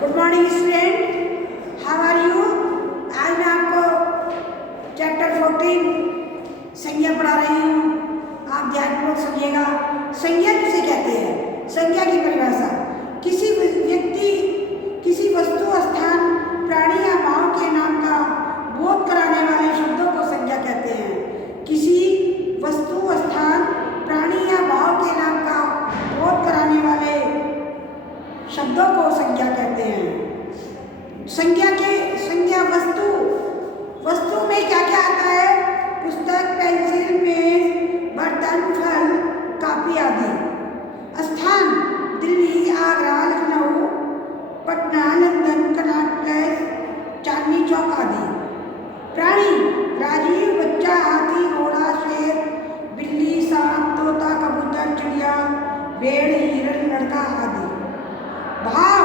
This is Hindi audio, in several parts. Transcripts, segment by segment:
Good morning student, how are you. आज मैं आपको चैप्टर 14 संज्ञा पढ़ा रही हूँ। आप ध्यानपूर्वक सुनिएगा। संज्ञा किसे कहते हैं? संज्ञा की परिभाषा किसी व्यक्ति, किसी वस्तु, स्थान, प्राणी या भाव के नाम का बोध कराने वाले शब्दों को संज्ञा कहते हैं। किसी वस्तु, स्थान, प्राणी या भाव के नाम का बोध कराने वाले शब्दों को संज्ञा कहते हैं। संज्ञा वस्तु में क्या क्या आता है? पुस्तक, पेंसिल, मेज, बर्तन, फल, कापी आदि। स्थान दिल्ली, आगरा, लखनऊ, पटना, लंदन, कनॉट प्लेस, चांदनी चौक आदि। प्राणी राजीव, बच्चा, हाथी, घोड़ा, शेर, बिल्ली, सांप, तोता, कबूतर, चिड़िया, भेड़, हिरण, लड़का आदि। भाव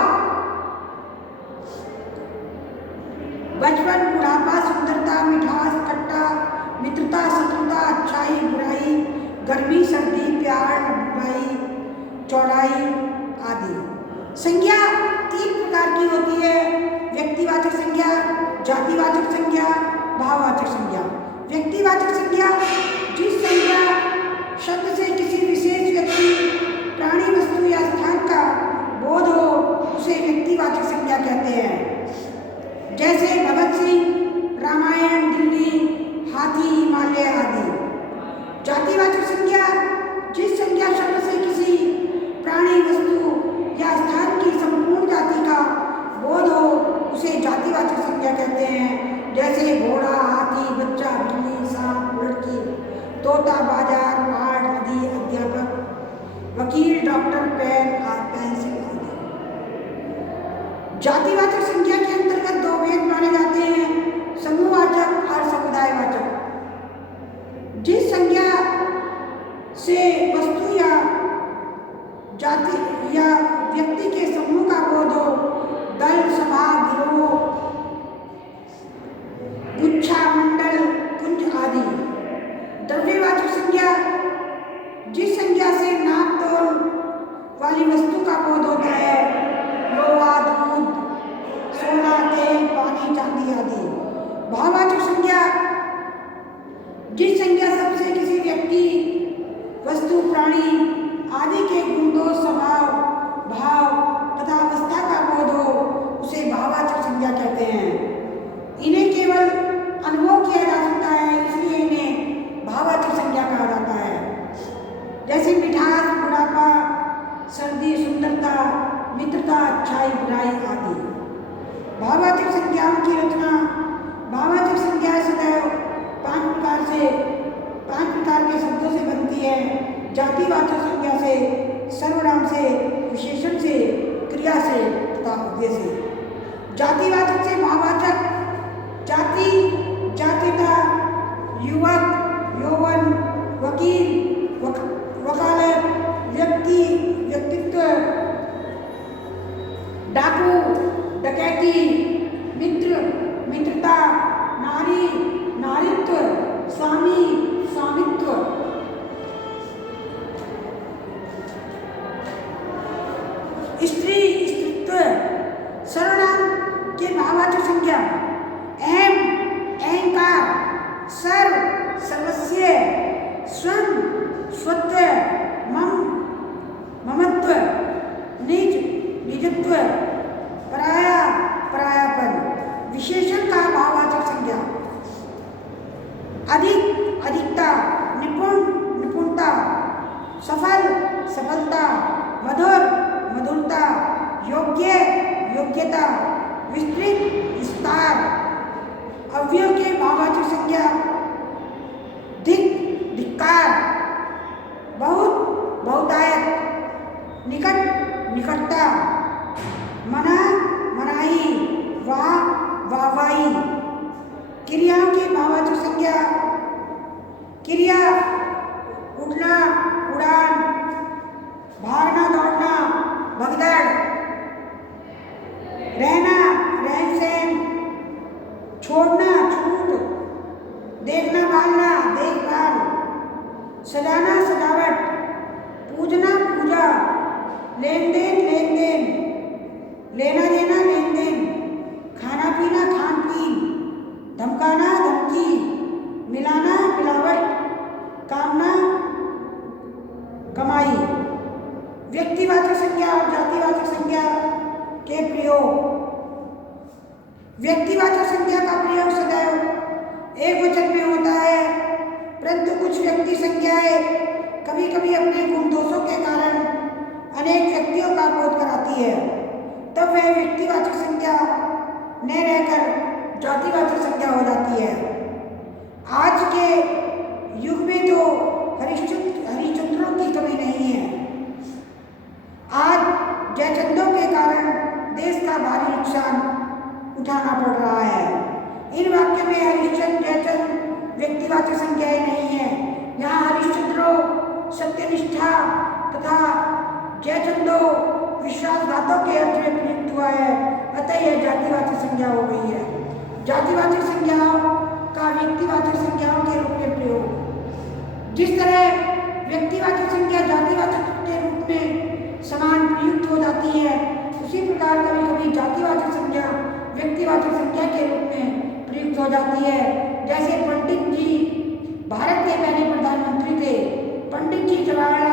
बचपन, बुढ़ापा, सुंदरता, मिठास, खट्टा, मित्रता, शत्रुता, अच्छाई, बुराई, गर्मी, सर्दी, प्यार, लंबाई, चौड़ाई आदि। संज्ञा 3 प्रकार की होती है: व्यक्तिवाचक संज्ञा, जातिवाचक संज्ञा, भाववाचक संज्ञा। व्यक्तिवाचक संज्ञा जिस संज्ञा शब्द से किसी विशेष व्यक्ति, प्राणी, वस्तु या स्थान का बोध हो उसे व्यक्तिवाचक संज्ञा कहते हैं। जैसे भगत सिंह, रामायण, दिल्ली, हाथी, हिमालय आदि। जातिवाचक संज्ञा जिस संज्ञा शब्द से किसी प्राणी, वस्तु या स्थान की संपूर्ण जाति का बोध हो उसे जातिवाचक संज्ञा कहते हैं। जैसे घोड़ा, हाथी, बच्चा, बिल्ली, सांप, लड़की, तोता, बाजार, पहाड़, नदी, अध्यापक, वकील, डॉक्टर, पेन, पेंसिल आदि। जातिवाचक संज्ञा के अंतर्गत 2 भेद माने जाते हैं: समूहवाचक और समुदायवाचक। जिस संज्ञा से वस्तु या जाति या व्यक्ति के समूह का बोध हो, दल, सभा, गिरोह, गुच्छा, मंडल, कुंज आदि। द्रव्यवाचक संज्ञा जिस संज्ञा से नाप तोल वाली वस्तु का बोध होता है: लोहा, दूध, सोना, तेल, पानी, चांदी आदि। भाववाचक संज्ञा जिस संज्ञा शब्द से किसी व्यक्ति, वस्तु, प्राणी आदि के गुण, दोष, स्वभाव, भाव तथा अवस्था का बोध हो उसे भाववाचक संज्ञा कहते हैं। इन्हें केवल अनुभव किया जा सकता है, इसलिए इन्हें भाववाचक संज्ञा कहा जाता है। जैसे मिठास, बुढ़ापा, सर्दी, सुंदरता, मित्रता, अच्छाई, बुराई आदि। भाववाचक संज्ञाओं की रचना। भाववाचक संज्ञा सदैव 5 प्रकार के शब्दों से बनती है: जातिवाचक संज्ञा से, सर्वनाम से, विशेषण से, क्रिया से तथा अव्यय से। जातिवाचक से भाववाचक: जाति, जातिता, युवक, यौवन, वकील, वकालत, व्यक्ति, व्यक्तित्व, डाकू, डकैती, मित्र, मित्रता, नारी, नारित्व, स्वामी, स्वामित्व। स्त्री, स्त्रीत्व। सर्वनाम के भाववाचक संज्ञा: अहम, अहंकार, सर्व, सर्वस्य, स्वं, स्वत्व, मम, ममत्व, निज, निजत्व, पराया, परायापन। विशेषण का भाववाचक संज्ञा: अधिक, अधिकता, निपुण, निपुणता, सफल, सफलता, मधुर, मधुरता, योग्य, योग्यता, विस्तृत, विस्तार। अव्ययों के भाववाचक संज्ञा: धिक, धिक्कार, बहुत, बहुतायत, निकट, निकटता, मना, मनाही, वाह, वाहवाही। क्रियाओं की भाववाचक संज्ञा: क्रिया, उठना, उड़ान, भागना, दौड़ना, भगदड़, रहना, रहन सहन, छोड़ना, छूट, देखना, भालना, देखभाल, सजाना, सजावट, पूजना, पूजा, लेन देन, लेना देना, व्यक्तिवाचक संज्ञा का प्रयोग सदैव एक वचन में होता है, परंतु कुछ व्यक्ति संज्ञाएं कभी कभी अपने गुण दोषों के कारण अनेक व्यक्तियों का बोध कराती है, तब वह व्यक्तिवाचक संज्ञा न रहकर जातिवाचक संज्ञा हो जाती है। आज के युग में तो हरिश्चंद्रों की कमी नहीं है। आज जयचंदों के कारण देश का भारी नुकसान उठाना पड़ रहा है। इन वाक्यों में हरिश्चंद्र जयचंद व्यक्तिवाचक संज्ञाएं नहीं है। यहाँ हरिश्चंद्रों सत्यनिष्ठा तथा जयचंदो विश्वासघातों के अर्थ में प्रयुक्त हुआ है, अतः यह जातिवाचक संज्ञा हो गई है। जातिवाचक संज्ञाओं का व्यक्तिवाचक संज्ञाओं के रूप में प्रयोग, जिस तरह व्यक्तिवाचक संज्ञा जातिवाचक के रूप में समान प्रयुक्त हो जाती है, उसी प्रकार कभी कभी जातिवाचक संज्ञा व्यक्तिवाचक संज्ञा के रूप में प्रयुक्त हो जाती है। जैसे पंडित जी भारत के पहले प्रधानमंत्री थे, पंडित जी जवाहरलाल